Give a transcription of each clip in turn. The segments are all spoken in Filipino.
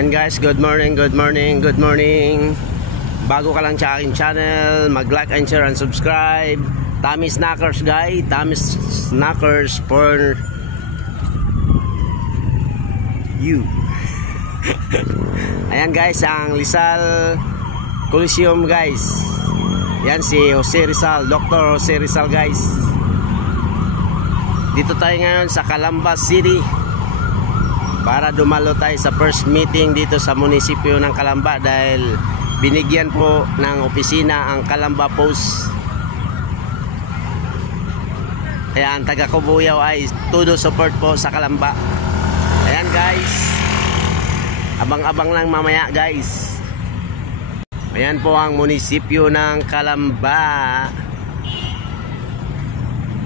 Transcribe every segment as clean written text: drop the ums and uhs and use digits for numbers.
Ayan guys, good morning, good morning, good morning. Bago ka lang sa aking channel, mag-like and share and subscribe. Tommy Snackers guys, Tommy Snackers for you. Ayan guys, ang Rizal Coliseum guys. Yan si Jose Rizal, Dr. Jose Rizal guys. Dito tayo ngayon sa Calamba City para dumalo tayo sa first meeting dito sa munisipyo ng Calamba dahil binigyan po ng opisina ang Calamba Post. Kaya ang taga Kubuyaw ay todo support po sa Calamba. Ayan guys, abang-abang lang mamaya guys. Ayan po ang munisipyo ng Calamba.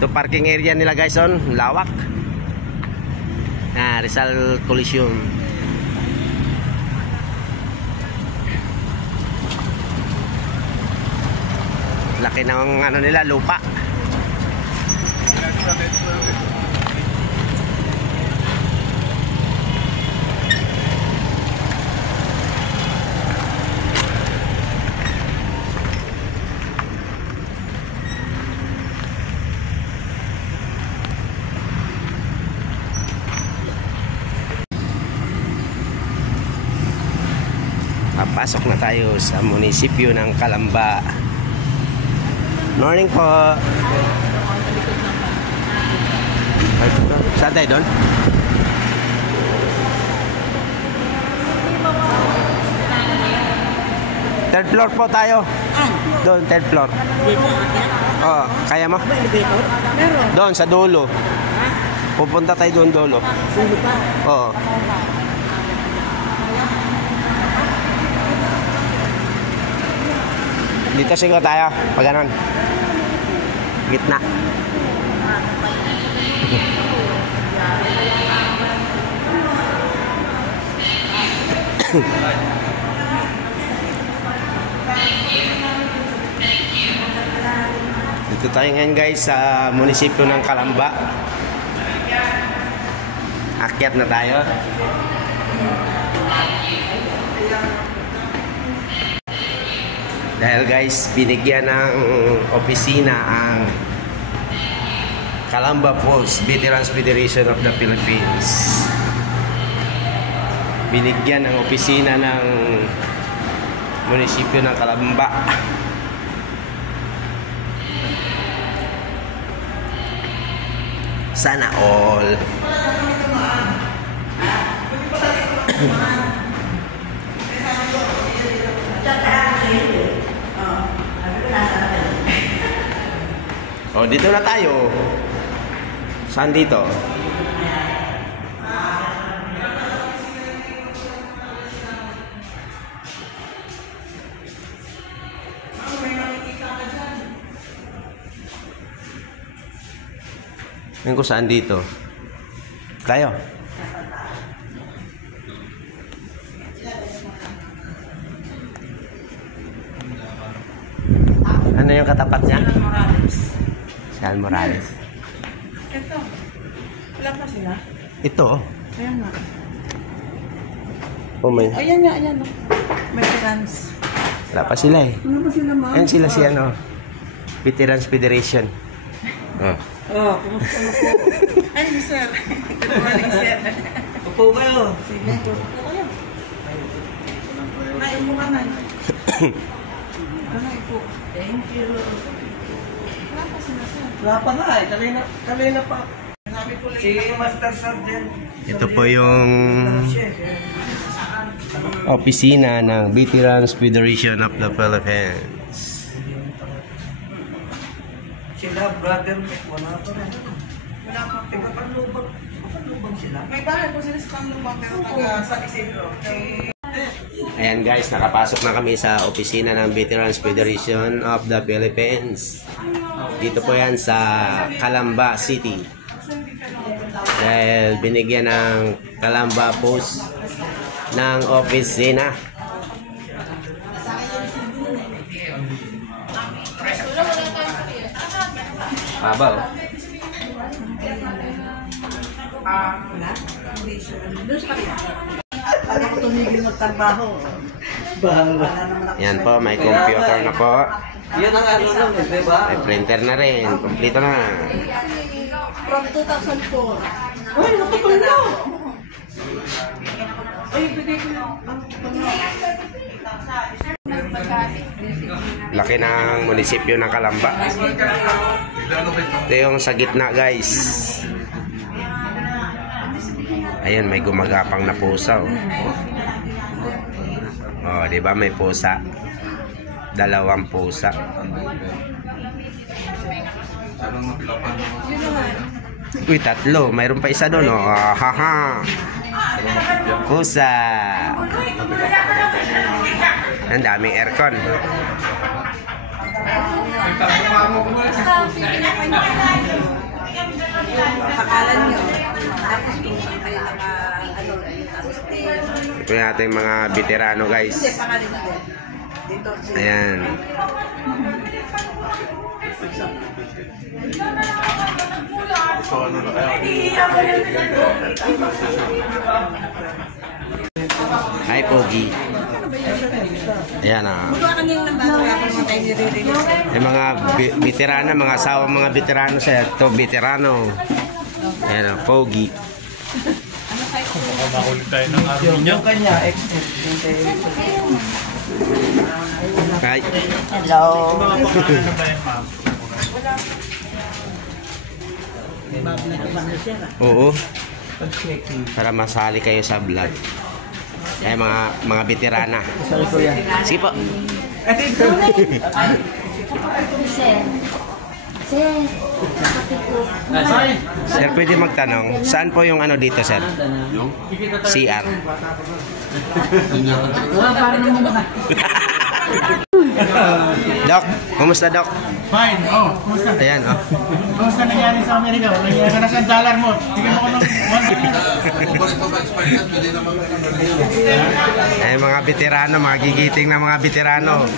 Ito parking area nila guys, lawak. Rizal Coliseum. Laki ng ano nila, lupa. Papasok na tayo sa munisipyo ng Calamba. Morning po. Saan tayo doon? Third floor po tayo. Doon, third floor. Oh, kaya mo? Doon, sa dulo. Pupunta tayo doon dulo. Oo. Dito siguro tayo, pag ganon. Gitna. Dito tayo ngayon guys sa munisipyo ng Calamba. Akyat na tayo. Dahil guys, binigyan ng opisina ang Calamba Post Veterans Federation of the Philippines. Binigyan ng opisina ng munisipyo ng Calamba. Sana all. Oh, dito na tayo. Saan dito? Ngayon ko saan dito? Tayo. Ano yung katapat niya? Sal Morales. Ito. Wala pa sila? Ito. Ayan nga. Oh, may. Ayan nga, ayan. Veterans. Wala pa sila eh. Wala pa sila, ma'am. Ayan sila si ano. Veterans Federation. Oh. Oh, kumusta na po? Ay, sir. Good morning, sir. Upo kayo. Sige. Upo kayo. Nain mo ka na. Nanay po. Thank you. Wala pa sila, sir. Wala pa nga eh. Kanina pa. Si Master Sergeant. Ito po yung opisina ng Veterans Federation of the Philippines. Sila, brother, wala pa rin. Wala pa. Panlubang sila. May bahay po sila sa Panlubang pero taga sa Isidro. Ayan guys, nakapasok na kami sa opisina ng Veterans Federation of the Philippines. Dito po yan sa Calamba City. Dahil binigyan ng Calamba Post ng opisina. Haba oh. Doon sa kapila. Parang tumigil na magtrabaho. Yan po, may computer na po. Yan ang ano lang, di ba? May printer na rin. Kompleto na. From 2004. Uy, natapal na! Laki ng munisipyo ng Calamba. Ito yung sa gitna, guys. Ayun, may gumagapang na pusa. Oh, di ba may pusa? 2 pusa. Uy, 3. Mayroon pa isa doon. Oh, haha. Pusa. Ang daming aircon. Pakalan nyo. Tapos kung saan kayo ano, Ito yung ating mga veterano, guys. hindi, pakalan nyo. Dito. Ayan. Hi, Pogi. Ayan ah. Buka kanina ng bago ako mga tayo nire-release. Yung mga veterano, mga asawang mga veterano sa ito, veterano. Ayan ah, Pogi. Makulit tayo ng army niya. Yung kanya, Hi. Hello. Mga pangalan na ba yan, ma'am? Oo. Para masali kayo sa vlog. Kaya mga veterana. Sorry ko yan. Sige po. Sir, pwede magtanong, saan po yung ano dito, sir? CR. Doc, kumusta, Doc? Fine, oh, kumusta? Ayan, oh. Kumusta nangyari sa Amerika? Nangyari ka na sa dollar mo. Tingnan mo ko ng $1. Ay, mga veterano, mga gigiting na mga veterano.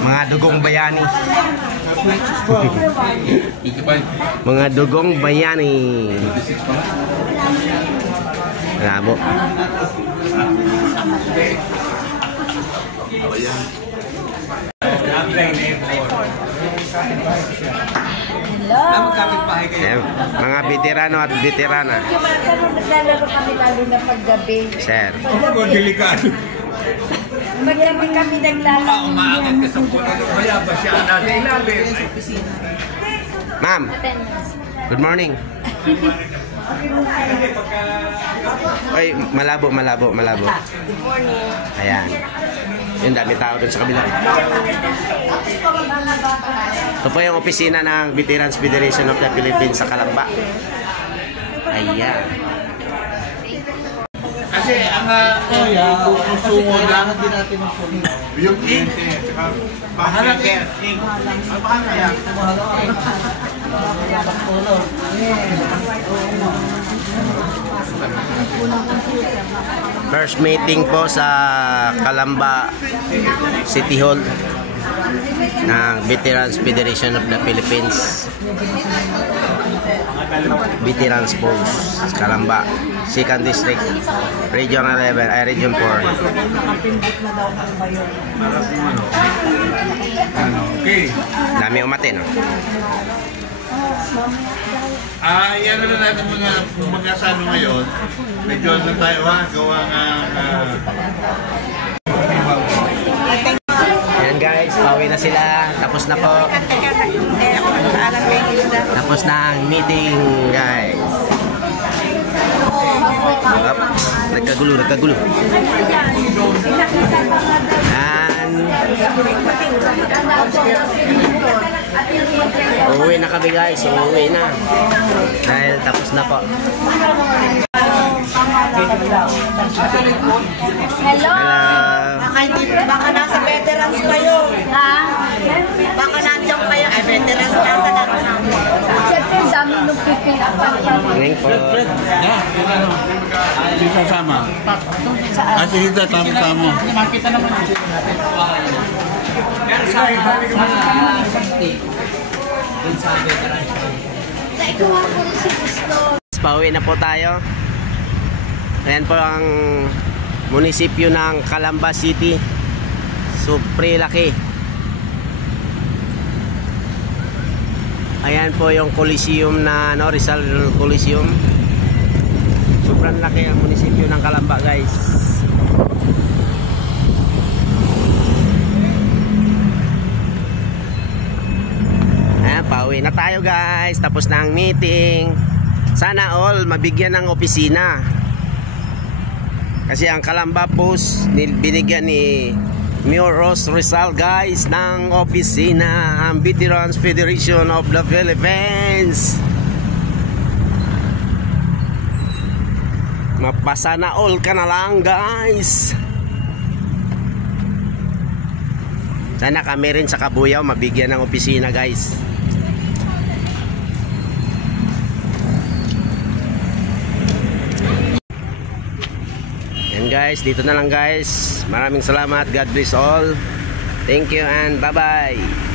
Mga dugong bayani. Mga dugong bayani. Labo. Ayan, mga veterano at veterana. Naglalaro kami lalo na paggabi. Sir. delikado. Paggabi kami naglalaro. Umaangat ka sa puno. Kaya ba siya natin ilalim? Ma'am, good morning. Ay, malabo. Good morning. Ayan. Yung dami tao dun sa kabila. Ito po yung opisina ng Veterans Federation of the Philippines sa Calamba. Ayan. Kasi ang kusungo lang yung kliyente. Bahala kaya. Bahala kaya. First meeting po sa Calamba City Hall ng Veterans Federation of the Philippines. Veterans Post Calamba, 2nd District, Region 11, ay Region 4. Okay. Dami umatin, no? Yan na natin mga sano ngayon. Medyo na tayo gawa nga Ayan guys, pauwi na sila. Tapos na po. Tapos na ang meeting, guys. Up. Nagkagulo. And uuwi na kami, guys. Uuwi na. Dahil tapos na po. Hello. Hello. Baka nasa veterans kayo. Ha? Baka nandiyan kayo. Ay, veterans nasa lahat. Siyempre, dami nung pipinapan. Ngayon po. Sisa sama. Sige, tama. Makita naman. Naikuha ko rin si Gusto. Pauwi na po tayo. Ayan po ang munisipyo ng Calamba City. Super laki. Ayan po yung Coliseum na Rizal Coliseum. Sobrang laki ang munisipyo ng Calamba, guys. Ayan, pauwi na tayo, guys. Tapos na ang meeting. Sana all mabigyan ng opisina. Kasi ang Calamba Post binigyan ni Mayor Ross Rizal, guys, ng opisina ang Veterans Federation of the Philippines. Mapasana all ka na lang, guys. Sana kami rin sa Kabuyao mabigyan ng opisina, guys. Yan, guys, dito na lang, guys. Maraming salamat. God bless all. Thank you and bye-bye.